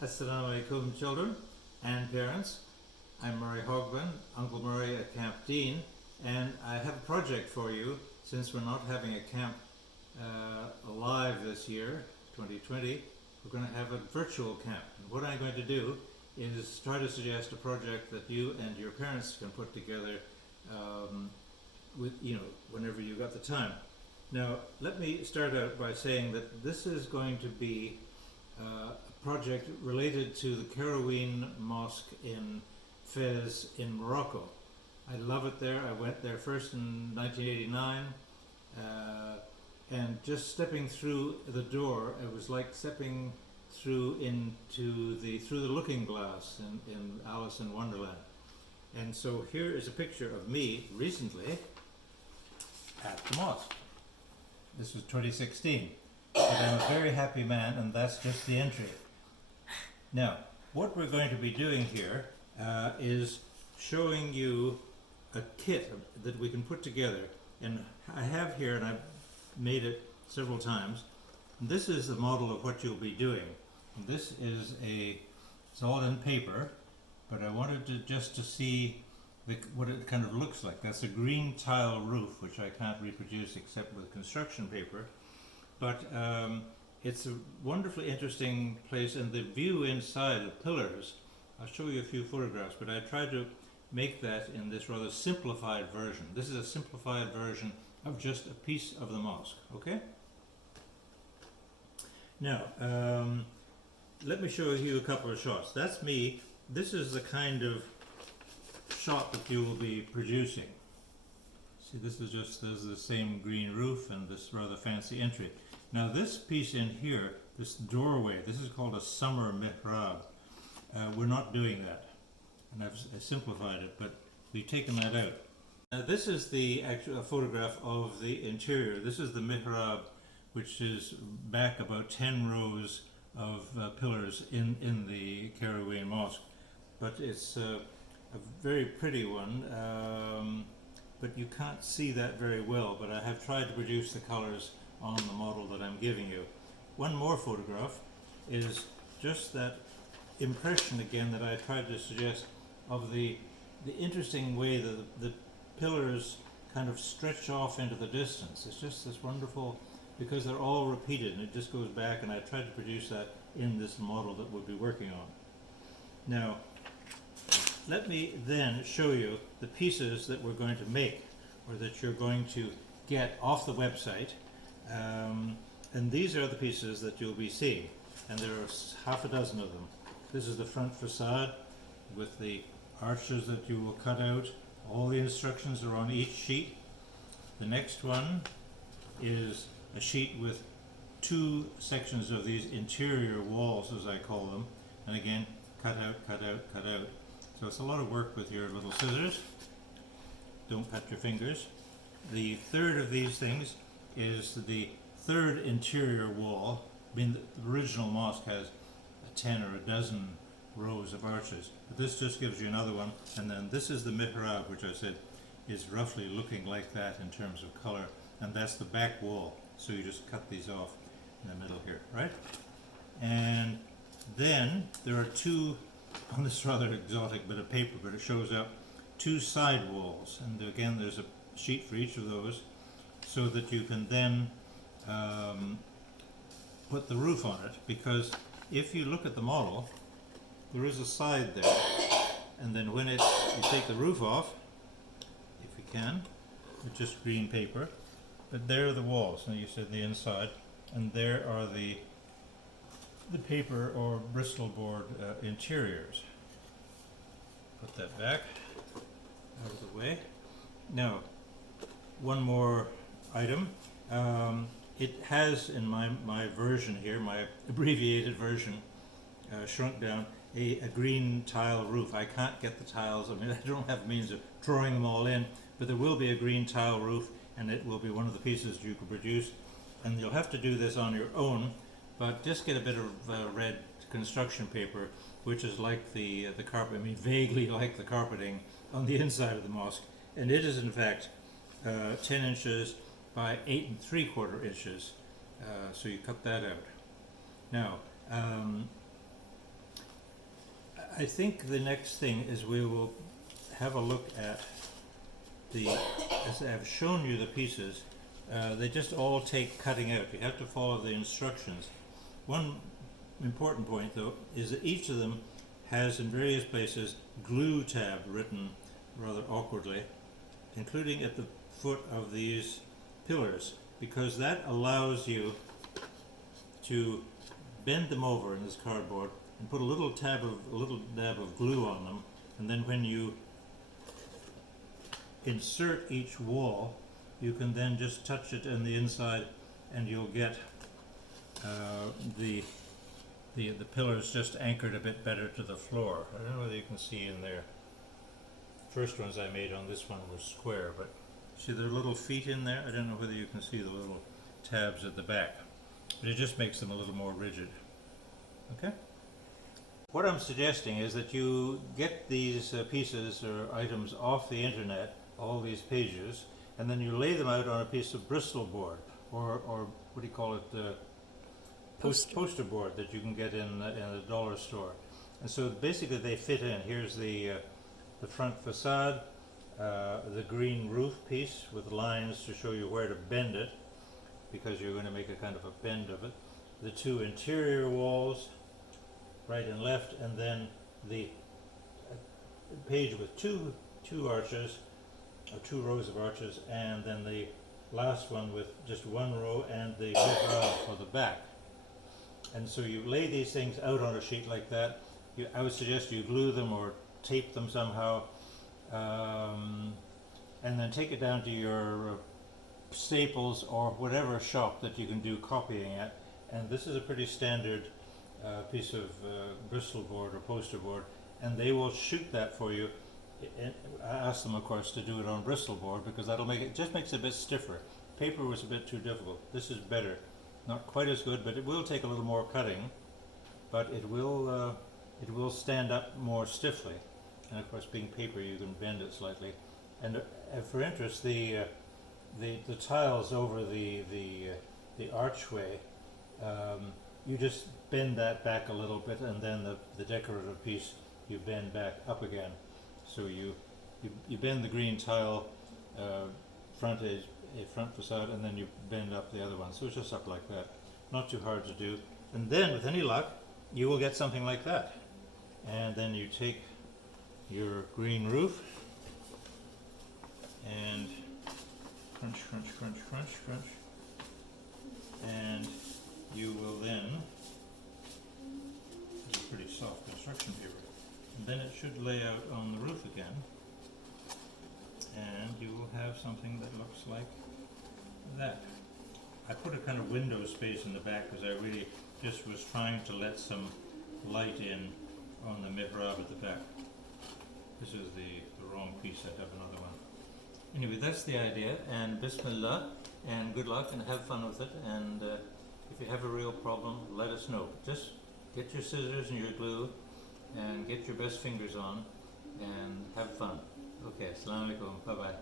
Assalamu alaikum, children and parents. I'm Murray Hogben, Uncle Murray at Camp Dean, and I have a project for you. Since we're not having a camp alive this year, 2020, we're going to have a virtual camp. And what I'm going to do is try to suggest a project that you and your parents can put together whenever you've got the time. Now, let me start out by saying that this is going to be a project related to the Karaween Mosque in Fez in Morocco. I love it there. I went there first in 1989, and just stepping through the door, it was like stepping through the Looking Glass in Alice in Wonderland. And so here is a picture of me recently at the mosque. This was 2016. But I'm a very happy man, and that's just the entry. Now, what we're going to be doing here is showing you a kit that we can put together. And I have here, and I've made it several times, this is the model of what you'll be doing. This is it's all in paper, but I wanted to see what it kind of looks like. That's a green tile roof, which I can't reproduce except with construction paper. But it's a wonderfully interesting place, and the view inside the pillars, I'll show you a few photographs, but I tried to make that in this rather simplified version. This is a simplified version of just a piece of the mosque, okay? Now, let me show you a couple of shots. That's me. This is the kind of shot that you will be producing. See, there's the same green roof and this rather fancy entry. Now this piece in here, this doorway, this is called a summer mihrab. We're not doing that, and I've simplified it, but we've taken that out. Now this is the actual photograph of the interior. This is the mihrab, which is back about 10 rows of pillars in the Karaween Mosque. But it's a very pretty one, but you can't see that very well, but I have tried to produce the colors on the model that I'm giving you. One more photograph is just that impression again that I tried to suggest of the interesting way that the pillars kind of stretch off into the distance. It's just this wonderful, because they're all repeated and it just goes back, and I tried to produce that in this model that we'll be working on. Now, let me then show you the pieces that we're going to make, or that you're going to get off the website. And these are the pieces that you'll be seeing, and there are half a dozen of them. This is the front facade with the arches that you will cut out. All the instructions are on each sheet. The next one is a sheet with two sections of these interior walls, as I call them, and again, cut out, cut out, cut out. So it's a lot of work with your little scissors. Don't cut your fingers. The third of these things is the third interior wall. I mean, the original mosque has 10 or a dozen rows of arches, but this just gives you another one. And then this is the mihrab, which I said is roughly looking like that in terms of color, and that's the back wall. So you just cut these off in the middle here, right? And then there are two, on this rather exotic bit of paper, but it shows up, two side walls, and again there's a sheet for each of those, so that you can then put the roof on it, because if you look at the model, there is a side there, and then when you take the roof off, if you can, with just green paper, but there are the walls, and you said the inside, and there are the paper or Bristol board interiors. Put that back out of the way. Now, one more item. It has in my version here, my abbreviated version, shrunk down, a green tile roof. I can't get the tiles, I mean, I don't have means of drawing them all in, but there will be a green tile roof, and it will be one of the pieces you can produce. And you'll have to do this on your own, but just get a bit of red construction paper, which is like the carpet, I mean, vaguely like the carpeting on the inside of the mosque. And it is in fact 10 inches by 8 3/4 inches. So you cut that out. Now, I think the next thing is we will have a look at the, as I've shown you the pieces, they just all take cutting out. You have to follow the instructions. One important point though is that each of them has in various places glue tab written rather awkwardly, including at the foot of these pillars, because that allows you to bend them over in this cardboard and put a little dab of glue on them, and then when you insert each wall, you can then just touch it in the inside, and you'll get the pillars just anchored a bit better to the floor. I don't know whether you can see in there. First ones I made on this one were square, but see their little feet in there? I don't know whether you can see the little tabs at the back, but it just makes them a little more rigid. Okay? What I'm suggesting is that you get these pieces or items off the internet, all these pages, and then you lay them out on a piece of Bristol board, or what do you call it? Poster board that you can get in a dollar store. And so basically they fit in. Here's the front facade, the green roof piece with lines to show you where to bend it, because you're going to make a kind of a bend of it. The two interior walls, right and left, and then the page with two arches, or 2 rows of arches, and then the last one with just 1 row and the mihrab for the back. And so you lay these things out on a sheet like that. I would suggest you glue them or tape them somehow, and then take it down to your Staples or whatever shop that you can do copying at. And this is a pretty standard piece of Bristol board or poster board, and they will shoot that for you. I asked them, of course, to do it on Bristol board because that'll make it, just makes it a bit stiffer. Paper was a bit too difficult. This is better. Not quite as good, but it will take a little more cutting, but it will stand up more stiffly. And of course, being paper, you can bend it slightly. And for interest, the tiles over the archway, you just bend that back a little bit, and then the decorative piece you bend back up again. So you bend the green tile front facade, and then you bend up the other one. So it's just up like that. Not too hard to do. And then, with any luck, you will get something like that. And then you take your green roof and crunch, crunch, crunch, crunch, crunch. And you will then, it's a pretty soft construction paper, and then it should lay out on the roof again. And you will have something that looks like that. I put a kind of window space in the back because I really just was trying to let some light in on the mihrab at the back. This is the wrong piece. I have another one. Anyway, that's the idea, and Bismillah, and good luck, and have fun with it. And if you have a real problem, let us know. Just get your scissors and your glue and get your best fingers on and have fun. Okay, assalamu alaikum, bye bye.